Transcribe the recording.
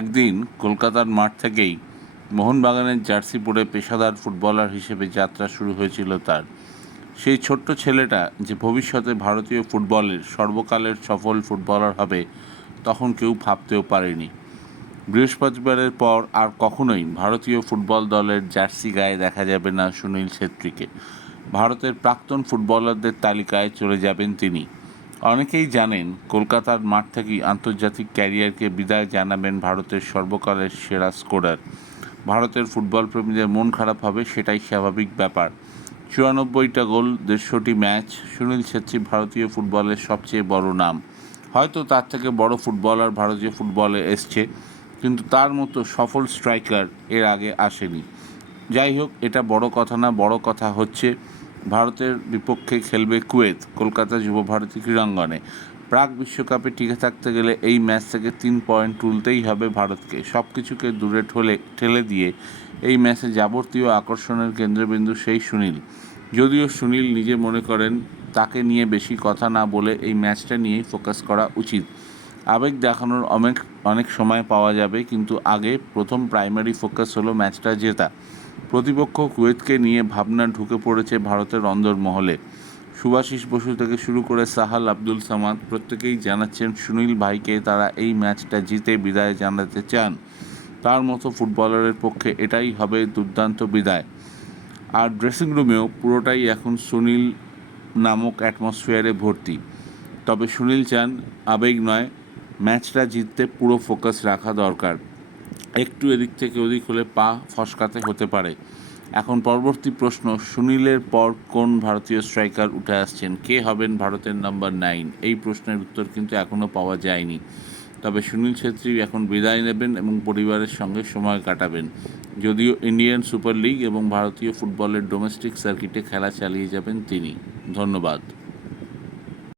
একদিন কলকাতার মাঠ থেকেই মোহনবাগানের জার্সি পরে পেশাদার ফুটবলার হিসেবে যাত্রা শুরু হয়েছিল তার। সেই ছোট্ট ছেলেটা যে ভবিষ্যতে ভারতীয় ফুটবলের সর্বকালের সফল ফুটবলার হবে তখন কেউ ভাবতেও পারেনি। বৃহস্পতিবারের পর আর কখনোই ভারতীয় ফুটবল দলের জার্সি গায়ে দেখা যাবে না সুনীল ছেত্রীকে। ভারতের প্রাক্তন ফুটবলারদের তালিকায় চলে যাবেন তিনি। অনেকেই জানেন কলকাতার মাঠ থেকেই আন্তর্জাতিক ক্যারিয়ারকে বিদায় জানাবেন ভারতের সর্বকালের সেরা স্কোরার। ভারতের ফুটবল প্রেমীদের মন খারাপ হবে, সেটাই স্বাভাবিক ব্যাপার। 94টা গোল, 150টি ম্যাচ। সুনীল ছেত্রী ভারতীয় ফুটবলের সবচেয়ে বড় নাম। হয়তো তার থেকে বড় ফুটবলার ভারতীয় ফুটবলে এসছে, কিন্তু তার মতো সফল স্ট্রাইকার এর আগে আসেনি। যাই হোক, এটা বড় কথা না। বড় কথা হচ্ছে ভারতের বিপক্ষে খেলবে কুয়েত কলকাতা যুবভারতী ক্রীড়াঙ্গনে। প্রাক বিশ্বকাপে টিকে থাকতে গেলে এই ম্যাচ থেকে 3 পয়েন্ট তুলতেই হবে ভারতকে। সব কিছুকে দূরে ঠেলে দিয়ে এই ম্যাচে যাবতীয় আকর্ষণের কেন্দ্রবিন্দু সেই সুনীল। যদিও সুনীল নিজে মনে করেন তাকে নিয়ে বেশি কথা না বলে এই ম্যাচটা নিয়েই ফোকাস করা উচিত। আবেগ দেখানোর অনেক সময় পাওয়া যাবে, কিন্তু আগে প্রথম প্রাইমারি ফোকাস হলো ম্যাচটা জেতা। প্রতিপক্ষ কুয়েতকে নিয়ে ভাবনা ঢুকে পড়েছে ভারতের অন্দরমহলে। সুভাশিস বসু থেকে শুরু করে সাহাল আব্দুল সামাদ প্রত্যেকেই জানাচ্ছেন সুনীল ভাইকে তারা এই ম্যাচটা জিতে বিদায় জানাতে চান। তার মতো ফুটবলারের পক্ষে এটাই হবে দুর্দান্ত বিদায়। আর ড্রেসিং রুমেও পুরোটাই এখন সুনীল নামক অ্যাটমসফিয়ারে ভর্তি। তবে সুনীল চান আবেগ নয়, ম্যাচটা জিততে পুরো ফোকাস রাখা দরকার। একটু এদিক থেকে ওদিক হলে পা ফসকাতে হতে পারে। এখন পরবর্তী প্রশ্ন, সুনীলের পর কোন ভারতীয় স্ট্রাইকার উঠে আসছেন? কে হবেন ভারতের নাম্বার 9? এই প্রশ্নের উত্তর কিন্তু এখনও পাওয়া যায়নি। তবে সুনীল ছেত্রী এখন বিদায় নেবেন এবং পরিবারের সঙ্গে সময় কাটাবেন। যদিও ইন্ডিয়ান সুপার লিগ এবং ভারতীয় ফুটবলের ডোমেস্টিক সার্কিটে খেলা চালিয়ে যাবেন তিনি। ধন্যবাদ।